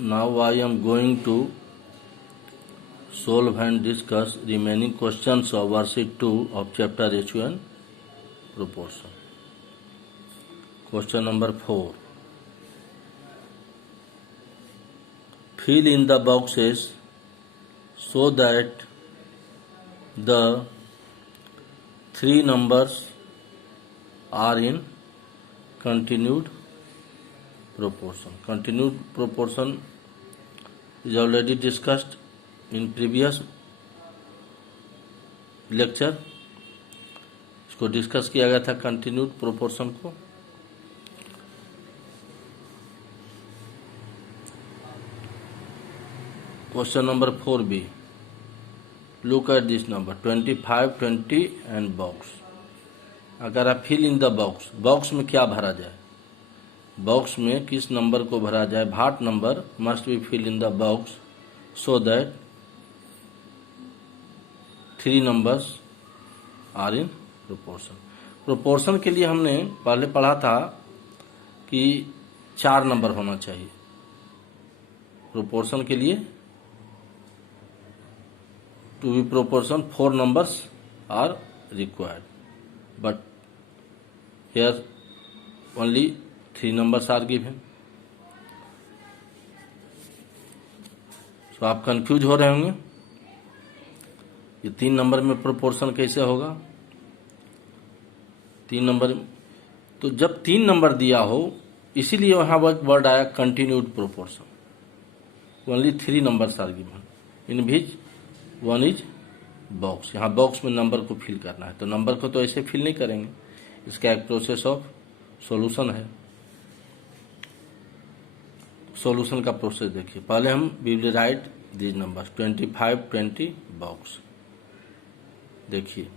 Now I am going to solve and discuss remaining questions of worksheet 2 of chapter Ratio and Proportion. Question number 4. Fill in the boxes so that the three numbers are in continued proportion. Continued proportion is already discussed in previous lecture. इसको discuss किया गया था continued proportion को. Question number 4b. Look at this number 25, 20 and box. अगर आप fill in the box, box में क्या भरा जाए, बॉक्स में किस नंबर को भरा जाए, what number must be fill in the box so that three numbers are in proportion. Proportion के लिए हमने पहले पढ़ा था कि 4 नंबर होना चाहिए. प्रोपोर्शन के लिए to be proportion 4 numbers are required, but here only 3 numbers are given. तो आप कंफ्यूज हो रहे होंगे ये 3 नंबर में प्रोपोर्शन कैसे होगा. 3 नंबर, तो जब 3 नंबर दिया हो इसीलिए वहां वर्ड आया continued proportion. Only 3 numbers are given in which one is box. यहाँ बॉक्स में नंबर को फिल करना है, तो नंबर को तो ऐसे फिल नहीं करेंगे, इसका एक प्रोसेस ऑफ सॉल्यूशन है. सॉल्यूशन का प्रोसेस देखिए. पहले हम we will write these numbers 25, 20 box. देखिए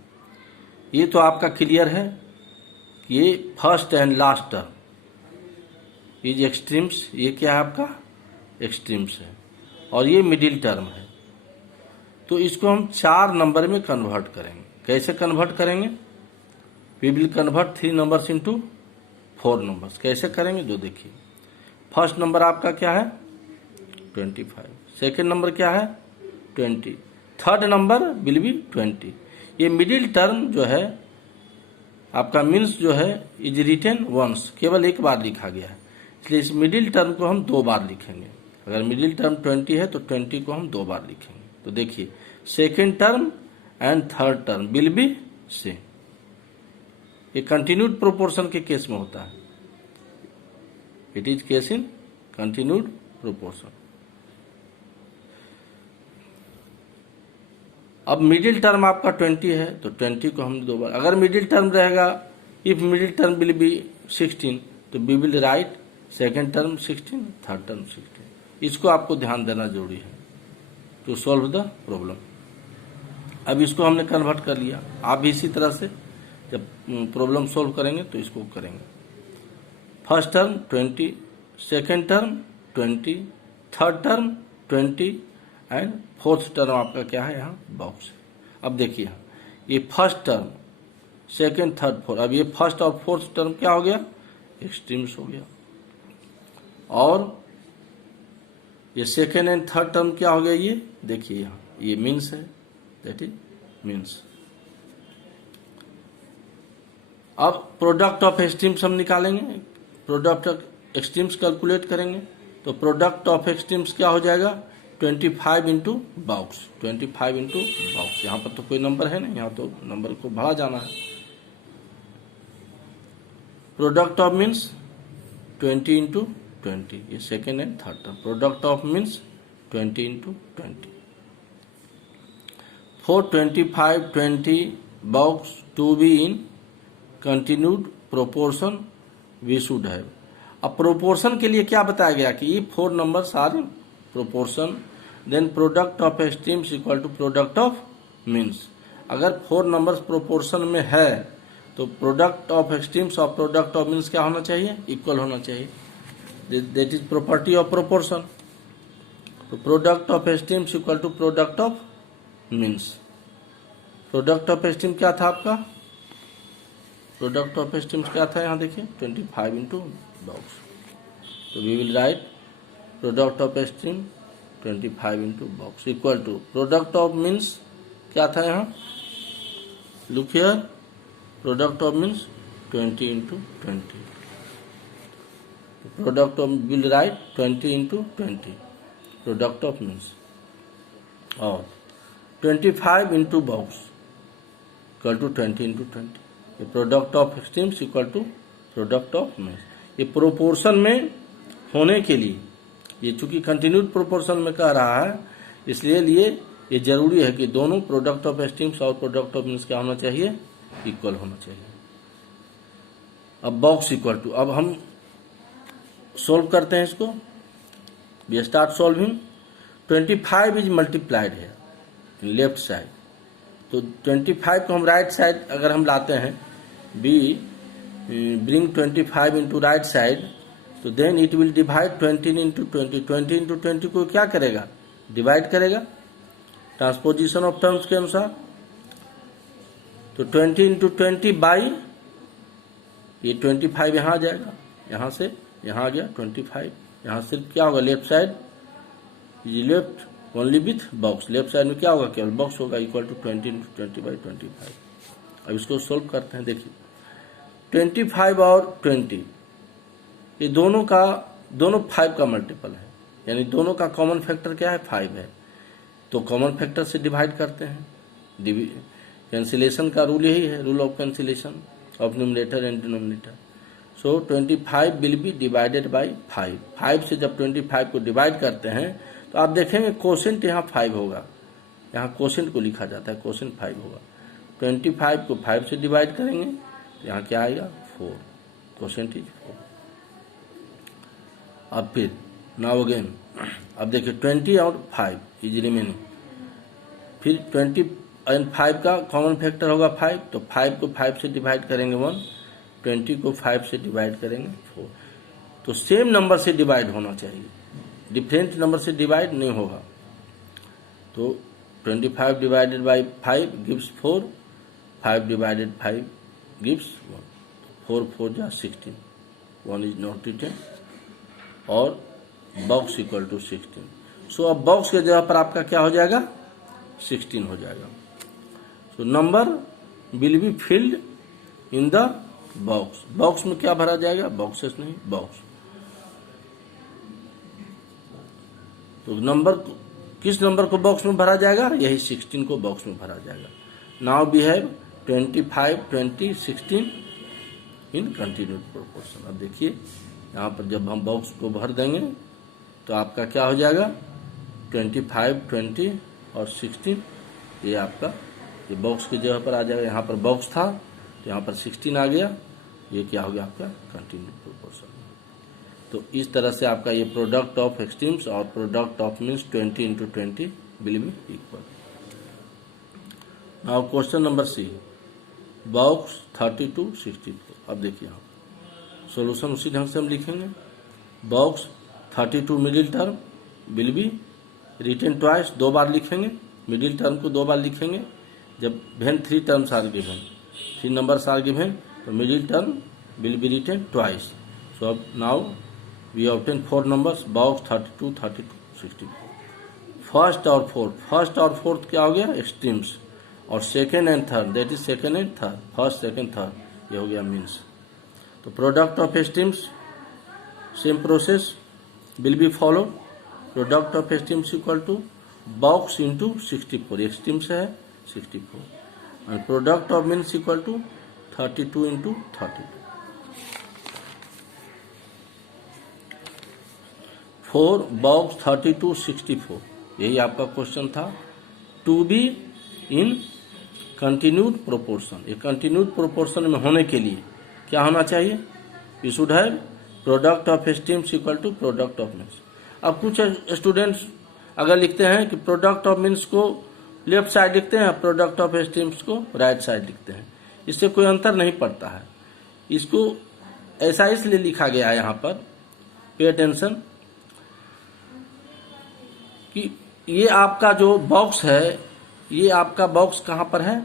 ये तो आपका क्लियर है कि ये first and last term is extremes. ये क्या है आपका एक्सट्रीम्स है और ये मिडिल टर्म है. तो इसको हम 4 नंबर में कन्वर्ट करेंगे. कैसे कन्वर्ट करेंगे? We will convert 3 numbers into 4 numbers. कैसे करेंगे जो देखिए. फर्स्ट नंबर आपका क्या है 25, सेकेंड नंबर क्या है 20, थर्ड नंबर विल बी 20. ये मिडिल टर्म जो है आपका मीन्स जो है इज रिटेन वंस, केवल एक बार लिखा गया है, इसलिए इस मिडिल टर्म को हम 2 बार लिखेंगे. अगर मिडिल टर्म 20 है तो 20 को हम 2 बार लिखेंगे. तो देखिए second term and third term will B same. ये कंटिन्यूड प्रोपोर्शन के केस में होता है. It is case in continued proportion. अब मिडिल टर्म आपका 20 है तो 20 को हम 2 बार. अगर मिडिल टर्म रहेगा, if middle term will be 16 तो we will write second term 16, third term 16. इसको आपको ध्यान देना जरूरी है टू सॉल्व द प्रॉब्लम. अब इसको हमने कन्वर्ट कर लिया. आप भी इसी तरह से जब प्रॉब्लम सॉल्व करेंगे तो इसको करेंगे. First term 20, second term 20, third term 20 and fourth term आपका क्या है यहाँ बॉक्स. अब देखिए ये first term, second, third, fourth. अब ये फर्स्ट और फोर्थ टर्म क्या हो गया एक्सट्रीम्स हो गया. और ये सेकेंड एंड थर्ड टर्म क्या हो गया, ये देखिए यहाँ ये मीन्स है, दैट इज मीन्स. अब प्रोडक्ट ऑफ एक्सट्रीम्स हम निकालेंगे. प्रोडक्ट ऑफ एक्सट्रीम्स कैलकुलेट करेंगे तो प्रोडक्ट ऑफ एक्सट्रीम्स क्या हो जाएगा 25 इंटू बॉक्स. 25 into box. यहाँ पर तो कोई नंबर है नहीं, यहाँ तो नंबर को भरा जाना है. प्रोडक्ट ऑफ मीन्स 20 इंटू 20, ये second and third term. Product of means 20 into 20. For 25, 20 box to be in continued proportion we should have. अब प्रोपोर्शन के लिए क्या बताया गया कि ये 4 numbers are in proportion, then product of extremes equal to product of means. अगर 4 numbers proportion में है तो प्रोडक्ट ऑफ एक्सट्रीम्स और प्रोडक्ट ऑफ मीन्स क्या होना चाहिए, इक्वल होना चाहिए. That is property of proportion. तो product of extremes equal to product of means. Product of extreme क्या था आपका, प्रोडक्ट ऑफ एक्सट्रीम्स क्या था यहाँ देखिए 25 इंटू बॉक्स. तो we will write product of extreme 25 into box equal to product of means क्या था यहाँ, look here, product of means 20 into 20, product of will write 20 into 20 product of means, और 25 into box equal to 20 into 20, ये product of extremes equal to product of means. ये proportion में होने के लिए, ये चूंकि कंटिन्यूड प्रोपोर्शन में कह रहा है, इसलिए लिए ये जरूरी है कि दोनों प्रोडक्ट ऑफ स्ट्रीम्स और प्रोडक्ट ऑफ मीन्स क्या होना चाहिए, इक्वल होना चाहिए। अब बॉक्स इक्वल टू, अब हम सोल्व करते हैं इसको, we start solving. 25 is multiplied है लेफ्ट साइड, तो 25 को हम राइट साइड अगर हम लाते हैं, we bring 25 into right side, तो then it will divide 20 into 20, 20 into 20 को क्या करेगा, डिवाइड करेगा ट्रांसपोजिशन ऑफ टर्म्स के अनुसार। तो 20 इंटू 20 बाई, ये 25 यहाँ आ जाएगा, यहाँ से यहाँ आ गया 25, यहाँ सिर्फ क्या होगा, left side is left only with box, left side में क्या होगा, केवल बॉक्स होगा, इक्वल टू 20 इंटू 20 बाई 25। अब इसको सोल्व करते हैं, देखिए 25 और 20 ये दोनों 5 का मल्टीपल है, यानी दोनों का कॉमन फैक्टर क्या है, 5 है, तो कॉमन फैक्टर से डिवाइड करते हैं। कैंसिलेशन का रूल यही है, rule of cancellation of numerator and denominator. So 25 will be divided by 5, 5 से जब 25 को डिवाइड करते हैं तो आप देखेंगे कोशेंट यहाँ 5 होगा, यहाँ कोशेंट को लिखा जाता है, कोशेंट 5 होगा। 25 को 5 से डिवाइड करेंगे तो यहाँ क्या आएगा, 4, कोशेंट इज 4। अब फिर नाउ अगेन, अब देखिए 20 और 5 इज रिमेनिंग, फिर 20 एंड 5 का कॉमन फैक्टर होगा 5, तो 5 को 5 से डिवाइड करेंगे 1, 20 को 5 से डिवाइड करेंगे 4। तो सेम नंबर से डिवाइड होना चाहिए, डिफरेंट नंबर से डिवाइड नहीं होगा। तो 25 divided by 5 gives 4, 5 divided 5 gives 1, 4 4 जा 16, 1 इज नॉट रिटन, और बॉक्स इक्वल टू 16। सो अब बॉक्स के जगह पर आपका क्या हो जाएगा, 16 हो जाएगा। सो number will be filled in the box, box में क्या भरा जाएगा, बॉक्सेस नहीं, बॉक्स। तो नंबर, किस नंबर को बॉक्स में भरा जाएगा, यही 16 को बॉक्स में भरा जाएगा। Now we have 25, 20, 16 in continued proportion. अब देखिए यहाँ पर जब हम बॉक्स को भर देंगे तो आपका क्या हो जाएगा, 25, 20 और 16, ये आपका ये बॉक्स की जगह पर आ जाएगा। यहाँ पर बॉक्स था तो यहाँ पर 16 आ गया, ये क्या हो गया आपका कंटिन्यूड प्रोपोर्शन। तो इस तरह से आपका ये प्रोडक्ट ऑफ एक्सट्रीम्स और product of means 20 into 20 will be equal. Now question number C, box 32, 64। अब देखिए यहाँ सॉल्यूशन उसी ढंग से हम लिखेंगे, box 32 middle term will be written twice, 2 बार लिखेंगे, मिडिल टर्म को 2 बार लिखेंगे। जब when 3 terms are given, 3 numbers are given, तो middle term will be written twice. So now we obtain 4 numbers, box 32, 32, 64. First और फोर्थ क्या हो गया, एक्सट्रीम्स, और second and third, that is second and third, first second third, ये हो गया means. तो product of extremes same process will be follow, product of extremes equal to box into 64, extremes है 64, and product of means equal to 32 into 32. 4 box 32, 64, यही आपका question था। To be in continued proportion, ये continued proportion में होने के लिए क्या होना चाहिए, we should have product of extremes equal to product of means. अब कुछ स्टूडेंट्स अगर लिखते हैं कि प्रोडक्ट ऑफ मीन्स को लेफ्ट साइड लिखते हैं, प्रोडक्ट ऑफ एक्सट्रीम्स को राइट साइड लिखते हैं, इससे कोई अंतर नहीं पड़ता है। इसको ऐसा इसलिए लिखा गया है यहाँ पर, पे अटेंशन, कि ये आपका जो बॉक्स है, ये आपका बॉक्स कहां पर है,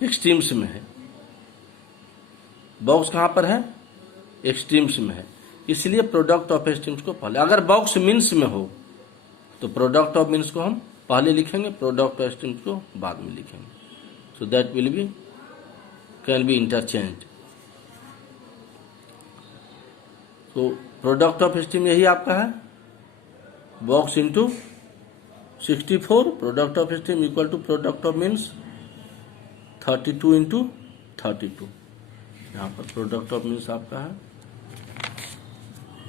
एक्सट्रीम्स में है। बॉक्स कहां पर है, एक्सट्रीम्स में है। इसलिए प्रोडक्ट ऑफ एस्टीम्स को पहले, अगर बॉक्स मीन्स में हो तो प्रोडक्ट ऑफ मीन्स को हम पहले लिखेंगे, प्रोडक्ट ऑफ एस्टीम्स को बाद में लिखेंगे. So that will be can be interchange. तो प्रोडक्ट ऑफ एस्टीम यही आपका है, box into 64. Product of extreme equal to product of means 32 into 32. यहाँ पर प्रोडक्ट ऑफ मीन्स आपका है,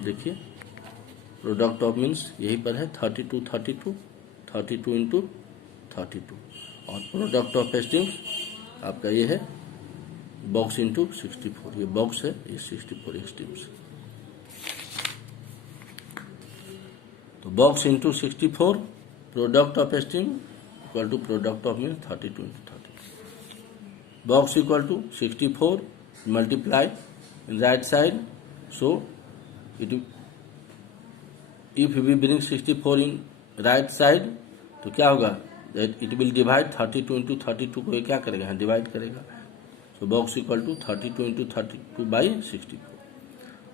देखिए प्रोडक्ट ऑफ मीन्स यहीं पर है 32 32 32 इंटू 32. और प्रोडक्ट ऑफ एस्टीम्स आपका ये है बॉक्स इंटू 64. ये बॉक्स है, ये 64 एस्टीम्स. तो box into 64 product of extreme equal to product of means 32 into 32. Box equal to 64 multiply in right side. So it if we bring 64 in right side तो क्या होगा, इट विल डिवाइड 32 इंटू 32 को ये क्या करेगा, divide करेगा. So box equal to 32 into 32 by 64.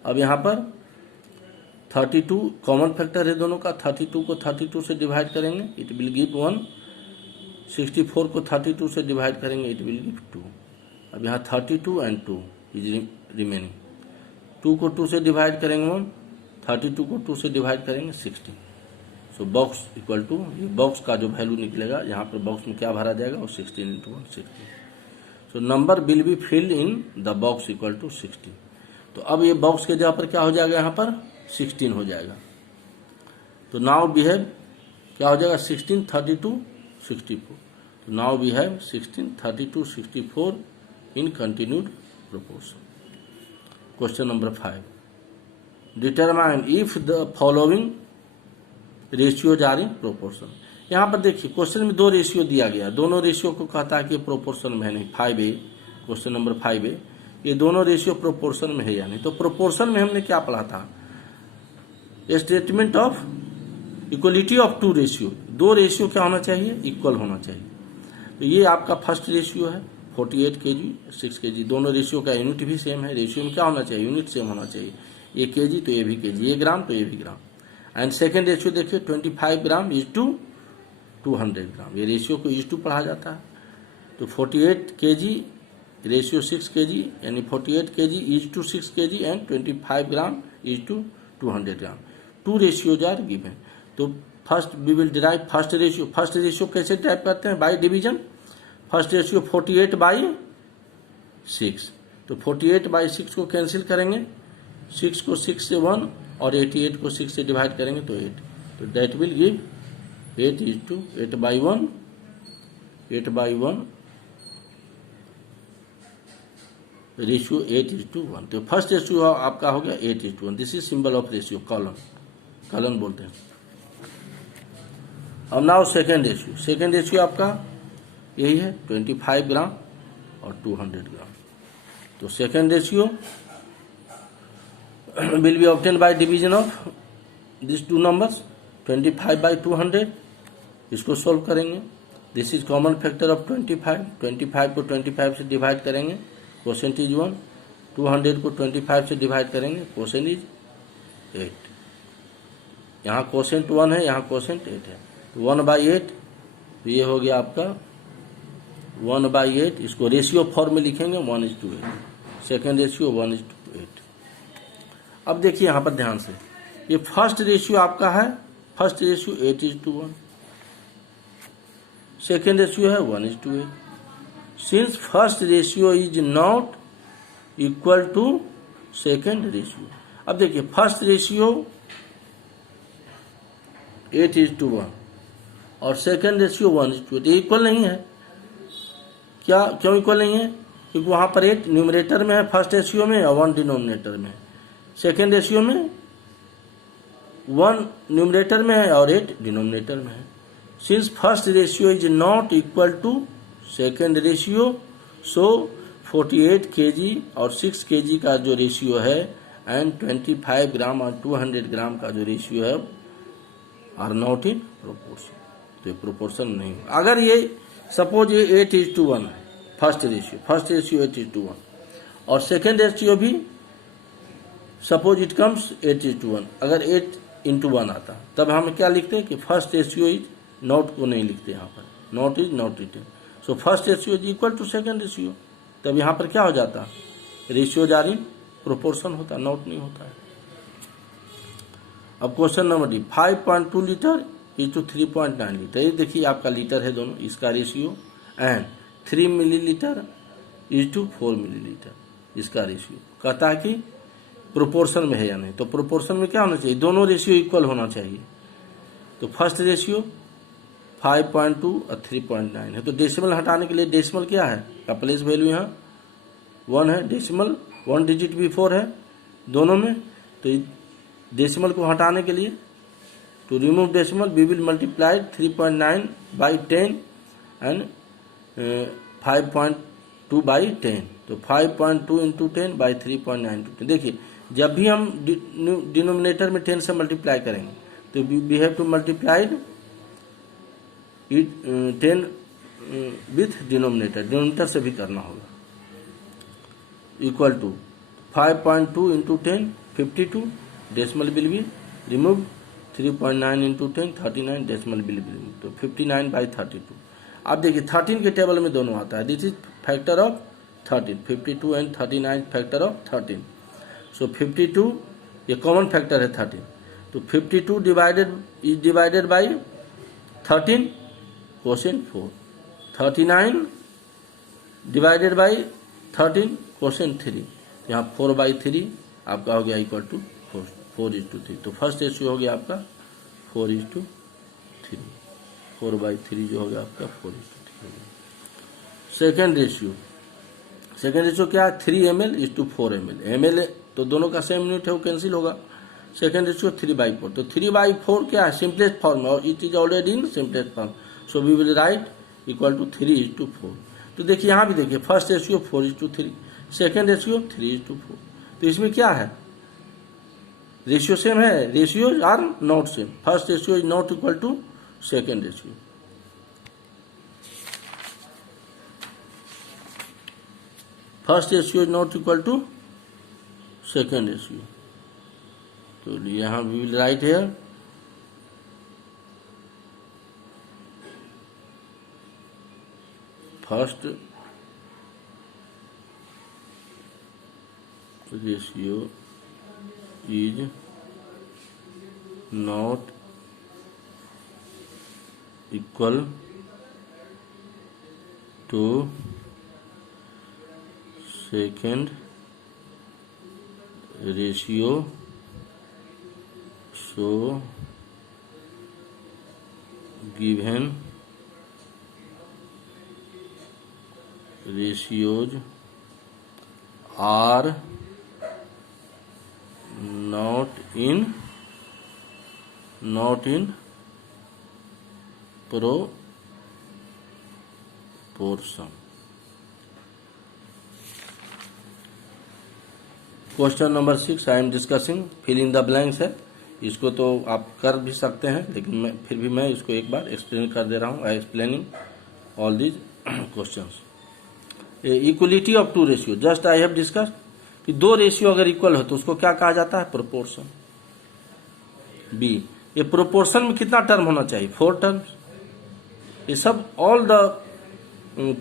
अब यहाँ पर 32 कॉमन फैक्टर है दोनों का, 32 को 32 से डिवाइड करेंगे इट विल गिव 1. 64 को 32 से डिवाइड करेंगे इट विल गिव 2. अब यहाँ 32 एंड 2 इज रिमेनिंग. 2 को 2 से डिवाइड करेंगे 1, 32 को 2 से डिवाइड करेंगे 16. सो बॉक्स इक्वल टू, ये बॉक्स का जो वैल्यू निकलेगा यहाँ पर बॉक्स में क्या भरा जाएगा, वो 16 into 1 16. So number will be filled in the box equal to 16. तो अब ये बॉक्स के जगह पर क्या हो जाएगा, यहाँ पर 16 हो जाएगा. तो नाउ वी हैव क्या हो जाएगा 16 32 64. तो now we have 16 32 64 in continued proportion. Question number 5, determine if the following ratios are in proportion. यहाँ पर देखिए क्वेश्चन में 2 रेशियो दिया गया, दोनों रेशियो को कहता है कि प्रोपोर्शन में है नहीं. 5A क्वेश्चन नंबर 5A, ये दोनों रेशियो प्रोपोर्शन में है या नहीं. तो प्रोपोर्शन में हमने क्या पढ़ा था, statement of equality of 2 ratio. 2 ratio क्या होना चाहिए, इक्वल होना चाहिए. तो ये आपका फर्स्ट रेशियो है 48 kg 6 kg. दोनों रेशियो का यूनिट भी सेम है, रेशियो में क्या होना चाहिए, यूनिट सेम होना चाहिए. ये kg तो ये भी kg, ये ग्राम तो ये भी ग्राम. एंड सेकेंड रेशियो देखिए 25 ग्राम इज टू 200 ग्राम. ये रेशियो को इज टू पढ़ा जाता है. तो 48 kg रेशियो 6 kg यानी 48 kg is to 6 kg and 25 gram is to 200 gram. 2 ratios are given. तो first we will derive first ratio. First ratio कैसे टाइप करते हैं, by division. First ratio 48 by 6. तो 48 बाई 6 को कैंसिल करेंगे, 6 को 6 से 1 और 88 को 6 से डिवाइड करेंगे तो 8. तो that will give 8 is to 8 by 1 8 by 1 ratio 8 is to 1. तो फर्स्ट रेशियो आपका हो गया 8 is to 1. This is symbol of ratio, colon बोलते हैं. अब now second ratio. Second ratio आपका यही है 25 ग्राम और 200 ग्राम. तो second ratio will be obtain by division of this 2 numbers 25 by 200. इसको सोल्व करेंगे. This is common factor of 25. 25 को 25 से डिवाइड करेंगे, क्वोशेंट इज 1. 200 को 25 से डिवाइड करेंगे, क्वोशेंट इज 8. यहाँ क्वोशेंट 1 है, यहाँ क्वोशेंट 8 है. 1 बाई 8 तो ये हो गया आपका 1 बाई 8. इसको रेशियो फॉर्म में लिखेंगे 1 is to 8. Second ratio 1 is to 8. अब देखिए यहाँ पर ध्यान से, ये फर्स्ट रेशियो आपका है, first ratio 8 is to 1. Second ratio है 1 is to 8. Since first ratio is not equal to second ratio. अब देखिए फर्स्ट रेशियो 8 इज टू 1 और second ratio 1 is to 8. Equal नहीं है. क्या क्यों इक्वल नहीं है, क्योंकि वहां पर 8 न्यूमरेटर में है फर्स्ट रेशियो में और 1 डिनोमिनेटर में. सेकेंड रेशियो में 1 न्यूमरेटर में है और 8 डिनोमिनेटर में है. Since first ratio is not equal to second ratio, so 48 kg और 6 kg का जो रेशियो है एंड 25 ग्राम और 200 ग्राम का जो रेशियो है आर नॉट इन प्रोपोर्शन. तो ये प्रोपोर्शन नहीं होगा. अगर ये सपोज ये 8 इज टू 1 है फर्स्ट रेशियो 8 इज टू 1 और सेकेंड रेशियो भी सपोज इट कम्स 8:1, अगर 8:1 आता तब हम क्या लिखते हैं कि फर्स्ट रेशियो इज, नॉट को नहीं लिखते यहाँ पर, not is not written, so first ratio is equal to second ratio, तब यहाँ पर क्या हो जाता, रेशियो जारी प्रोपोर्शन होता, नॉट नहीं होता है। अब question number D, 5.2 litre is to 3.9 litre, ये देखिए आपका लीटर है दोनों, इसका ratio, and 3 millilitre is to 4 millilitre, इसका रेशियो कहता है कि प्रोपोर्शन में है या नहीं, तो प्रोपोर्शन में क्या होना चाहिए, दोनों रेशियो इक्वल होना चाहिए। तो फर्स्ट रेशियो 5.2 और 3.9 है, तो डेसिमल हटाने के लिए डेसिमल क्या है, का प्लेस वैल्यू यहाँ 1 है, डेसिमल 1 डिजिट बिफोर है दोनों में, तो डेसिमल को हटाने के लिए to remove decimal we will multiply 3.9 by 10 and 5.2 by 10, तो 5.2 इंटू 10 बाई 3.9 इंटू 10। देखिए जब भी हम डिनोमिनेटर में 10 से मल्टीप्लाई करेंगे तो we have to multiply 10 with denominator से भी करना होगा, equal to 5.2 into 10 52, decimal will be remove 3.9 into 10 39, decimal will be remove, तो 59 बाई 32। आप देखिए 13 के टेबल में दोनों आता है, this is factor of 13, 52 and 39 factor of 13, सो 52 ये कॉमन फैक्टर है 13, तो 52 divided by 13 quotient 4, 39 divided by 13 quotient 3, यहाँ 4/3 आपका हो गया इक्वल टू 4:3, तो फर्स्ट रेशियो हो गया आपका 4:3, 4/3 जो हो गया आपका 4:3। सेकेंड रेशियो क्या है, 3 ml is to 4 ml, ml तो दोनों का सेम यूनिट है, वो कैंसिल होगा। सेकेंड रेशियो 3/4, तो 3/4 क्या है, सिंपलेस्ट फॉर्म, और it is already in simplest form, so we will write equal to 3:4। तो देखिए यहाँ भी देखिए फर्स्ट रेशियो 4:3, सेकेंड रेशियो 3:4, तो इसमें क्या है, रेशियो सेम है, ratio are not same, first ratio is not equal to second ratio. First ratio is not equal to second ratio, तो यहाँ we will write here first ratio is not equal to second ratio, so given ratios are not in proportion। Question number 6 I am discussing, fill in the blanks है, इसको तो आप कर भी सकते हैं, लेकिन फिर भी मैं इसको एक बार एक्सप्लेन कर दे रहा हूँ, I explaining all these questions. Equality of 2 ratio, just I have discuss कि 2 रेशियो अगर इक्वल हो तो उसको क्या कहा जाता है, प्रोपोर्शन। बी, ये प्रोपोर्शन में कितना टर्म होना चाहिए, 4 टर्म्स, ये सब all the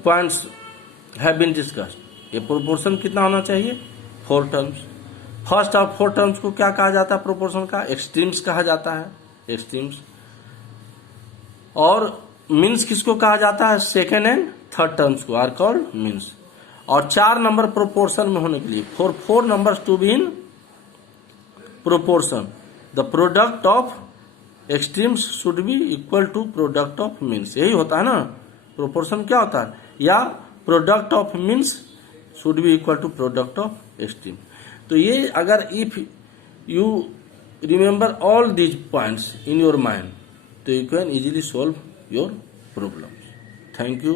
points have been discussed. ये प्रोपोर्शन कितना होना चाहिए, 4 टर्म्स। फर्स्ट और 4 टर्म्स को क्या कहा जाता है प्रोपोर्शन का, एक्सट्रीम्स कहा जाता है, एक्सट्रीम्स। और मीन्स किसको कहा जाता है, सेकेंड एंड थर्ड टर्म्स को आर कॉल्ड मीन्स। और 4 नंबर प्रोपोर्शन में होने के लिए, for 4 numbers to be in proportion, the product of extremes should be equal to product of means, यही होता है ना प्रोपोर्शन, क्या होता है, या product of means should be equal to product of extreme. तो ये अगर if you remember all these points in your mind, तो you can easily solve your problem. Thank you.